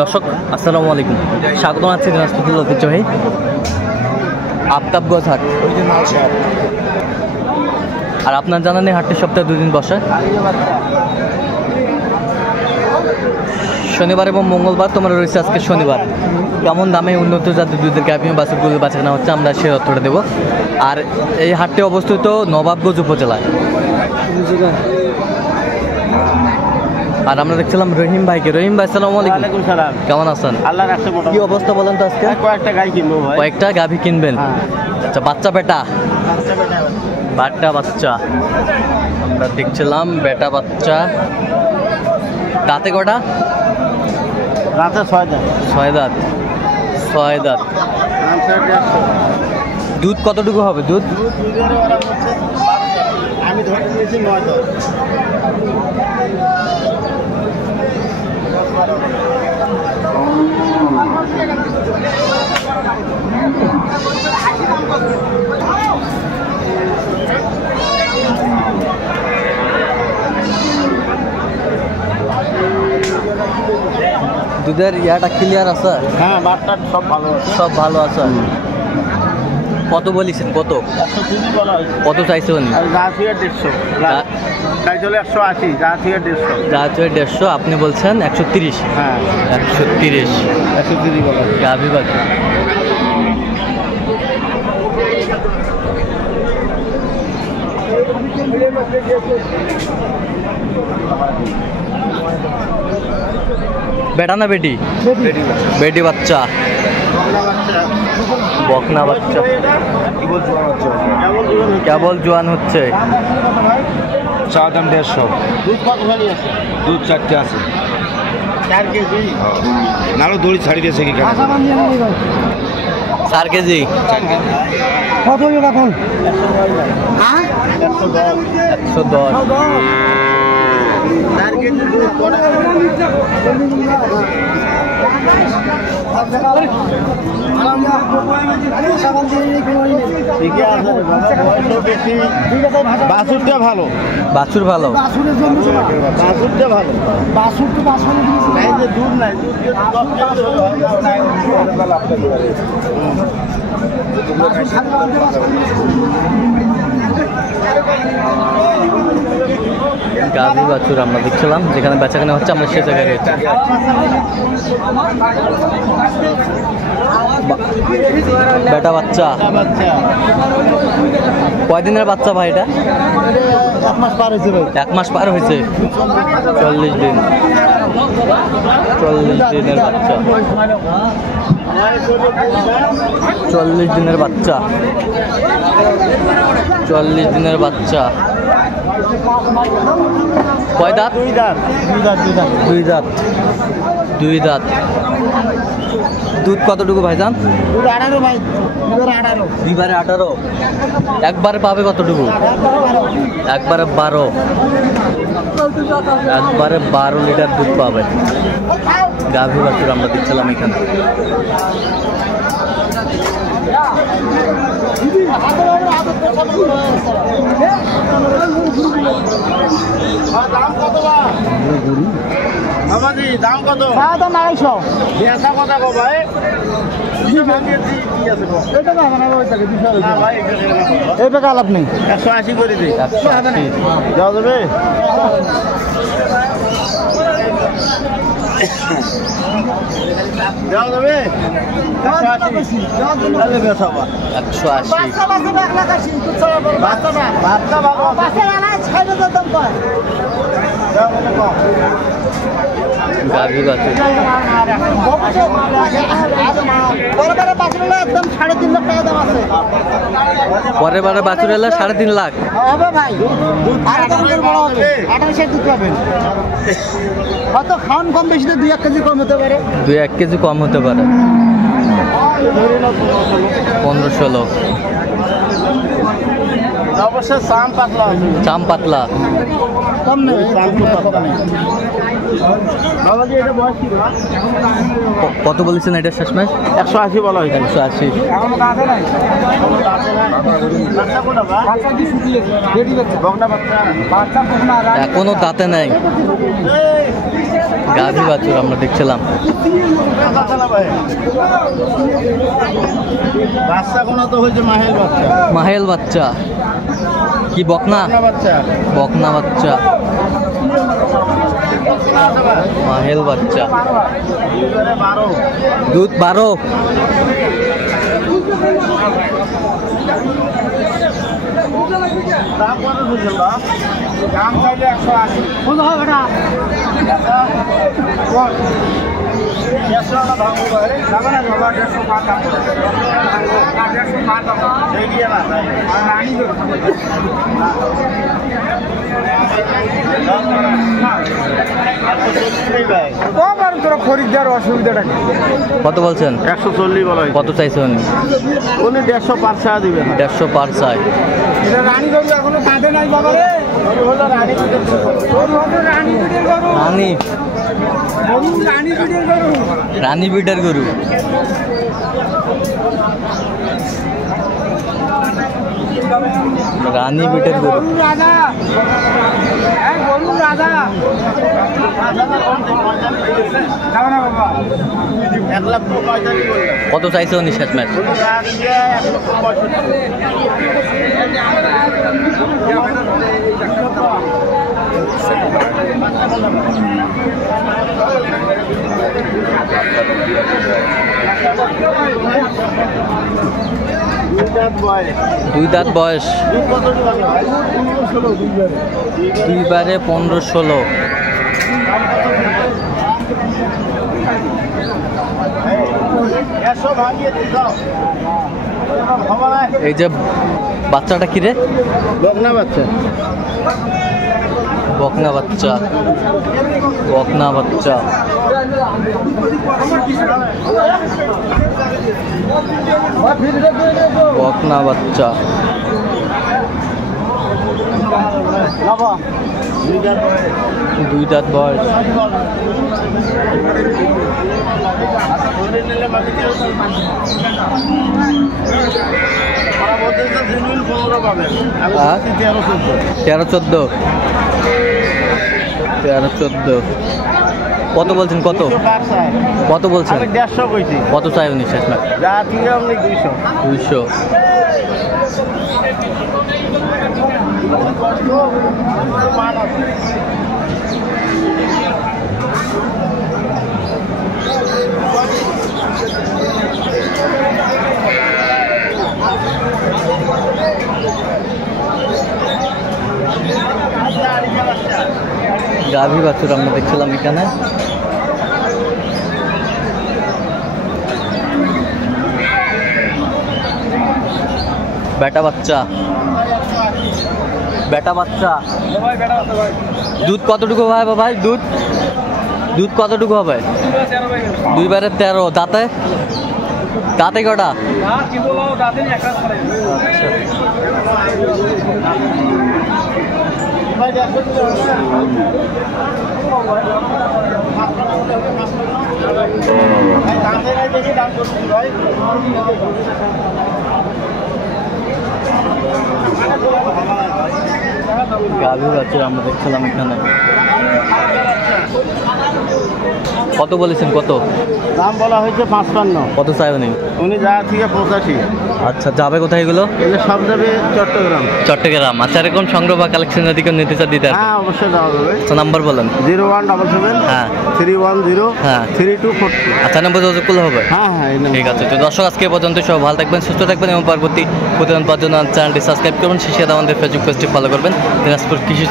দর্শক আসসালামু আলাইকুম, স্বাগত আছি দিনাজপুর ঐতিহ্যবাহী আফতাবগঞ্জ হাট। আর আপনার জানা নেই হাটটি সপ্তাহে 2 দিন বসে, শনিবার এবং মঙ্গলবার। তোমরা রয়েছে আজকে শনিবার। কেমন দামে উন্নত জাতের দুধের গাভী বাছুরগুলো বাছা কেনা হচ্ছে আমরা সেই তথ্যটা দেবো। আর এই হাটটি অবস্থিত নবাবগঞ্জ উপজেলায়। আর আমরা দেখছিলাম রহিম ভাইকে। রহিম ভাই আসসালামু আলাইকুম। কেমন আছেন? আল্লাহ রাখতে কি অবস্থা বলেন তো আজকে? কয়েকটা গাই কিনবো ভাই। কয়েকটা গাভী কিনবেন? আচ্ছা, বাচ্চা বেটা বাচ্চা বাচ্চা আমরা দেখছিলাম বেটা বাচ্চা। দাঁতে কটা? রাতে 6 দাঁত। 6 দাঁত। 6 দাঁত। দুধ কতটুকু হবে? দুধ আমি ধরে নিয়েছি 9 দাঁত। দুধের ইয়াটা ক্লিয়ার আছে? হ্যাঁ, বাটটা সব ভালো আছে। সব ভালো আছে। কত বলেছেন? কত 130 বলা হয়েছে। কত চাইছে উনি? আর যা ছিল 150। তাই চলে 180, যা ছিল 150। যা আছে 150, আপনি বলছেন 130। হ্যাঁ, 130 বলা গাভী বাচ্চা। বেটা না বেটি? বেটি বাচ্চা, বকনা বাচ্চা, কেবল জোয়ান হচ্ছে। চা দাম 150। দুধ কত খালি আছে? দুধ 4টে আছে। 4 কেজি নালো দড়ি ছাড়ি দিয়েছে কি? 4 কেজি। কত হলো এখন? 110। 4 কেজি দুধ করে বাছুরটা ভালো। বাছুর ভালো। বাছুরটা ভালো। বাছুর তো নাই যে দুধ নাই। গাভী বাছুর আমরা দেখছিলাম, যেখানে বেচাকেনা হচ্ছে আমরা সে জায়গায় রয়েছি। বেটা বাচ্চা। কয়দিনের বাচ্চা ভাই এটা? 1 মাস পার হয়েছে ভাই। 1 মাস পার হয়েছে। 40 দিন। 40 দিনের বাচ্চা। 40 দিনের বাচ্চা। 40 দিনের বাচ্চা। কয় দাঁত? 2 দাঁত। 2 দাঁত। 2 দাঁত। দুধ কতটুকু ভাইজান? দুধ 18 ভাই। 18। 18। একবারে পাবে কতটুকু? একবারে 12। একবারে 12 লিটার দুধ পাবে গাভী বাছুর আমরা দেখছিলাম এখানে। দাম কত? 250। বেচা কথা কো ভাই। এই টাকা লাভ নেই। 180 করে দিই। 180 দেওয়া যাবে? দেওয়া যাবে? 180। 180 গাভী বাছুর। পরের বারে বাছুর এলে 3.5 লাখ হবে ভাই। হয়তো খাওয়ান কম বেশি 2-1 কেজি কম হতে পারে। 2-1 কেজি কম হতে পারে। 15-16। অবশ্যই চাম পাতলা। চাম পাতলা কম নেই। কত বলেছেন এটা শেষমেশ? 180 বলা হয়েছে। 180। এখনো দাঁতে নাই গাভী বাছুর আমরা দেখছিলাম। মাহেল বাচ্চা কি বকনা? বকনা বাচ্চা, মাহেল বাচ্চা, দুধ 12। খরিদ্দার অসুবিধাটা কত বলছেন? 140 বলা হয়েছে। কত চাইছেন? উনি 150 পার চা দিবেন। 150 পার চাই। রানী গরু এখনো কাঁদে নাই বাবা রে। রানী রানী বিটের গরু। রানী বিটের গরু। কত চাইছে উনি শেষ ম্যাচ? দুই দাঁত বয়স, দুইবারে 15-16। এই যে বাচ্চাটা কি রে? বকনা বাচ্চা। বকনা বাচ্চা, বকনা বাচ্চা। বকনা বাচ্চা। দুই দাঁত বয়স। হ্যাঁ? 13-14। 13-14। কত বলছেন? কত কত বলছেন? 150 কইছি। কত চাই উনি শেষ ম্যাচ? যা ঠিক আপনি 200। 200। গাভী বাছুর আমরা দেখছিলাম এখানে। বেটা বাচ্চা, বেটা বাচ্চা। দুধ কতটুকু হবে ভাই? দুধ দুধ কতটুকু হবে? দুইবারে 13। দাঁতে দাঁতে কটা? গাভী বাছুর আমরা দেখছিলাম এখানে। কত বলেছেন? কত দাম বলা হয়েছে? 55। কত চাই উনি? উনি যা থেকে 85। আচ্ছা, যাবে কোথায় এগুলো? এগুলো সব যাবে চট্টগ্রাম। চট্টগ্রাম। আচ্ছা, এরকম সংগ্রহ বা কালেকশন যদি কেউ নিতে চান দিতে পারবেন? হ্যাঁ, অবশ্যই দেওয়া যাবে। আচ্ছা, নাম্বার বলেন। 0177 হ্যাঁ 310 হ্যাঁ 3242। আচ্ছা, নাম্বার যোগাযোগ করলে হবে? হ্যাঁ হ্যাঁ, এই নাম্বার। ঠিক আছে। তো দর্শক, আজকে এ পর্যন্ত। সব ভালো থাকবেন, সুস্থ থাকবেন এবং পরবর্তী প্রতিদিন পাওয়ার জন্য চ্যানেলটি সাবস্ক্রাইব করবেন। সেই সাথে আমাদের ফেসবুক পেজটি ফলো করবেন। দিনাজপুর কৃষি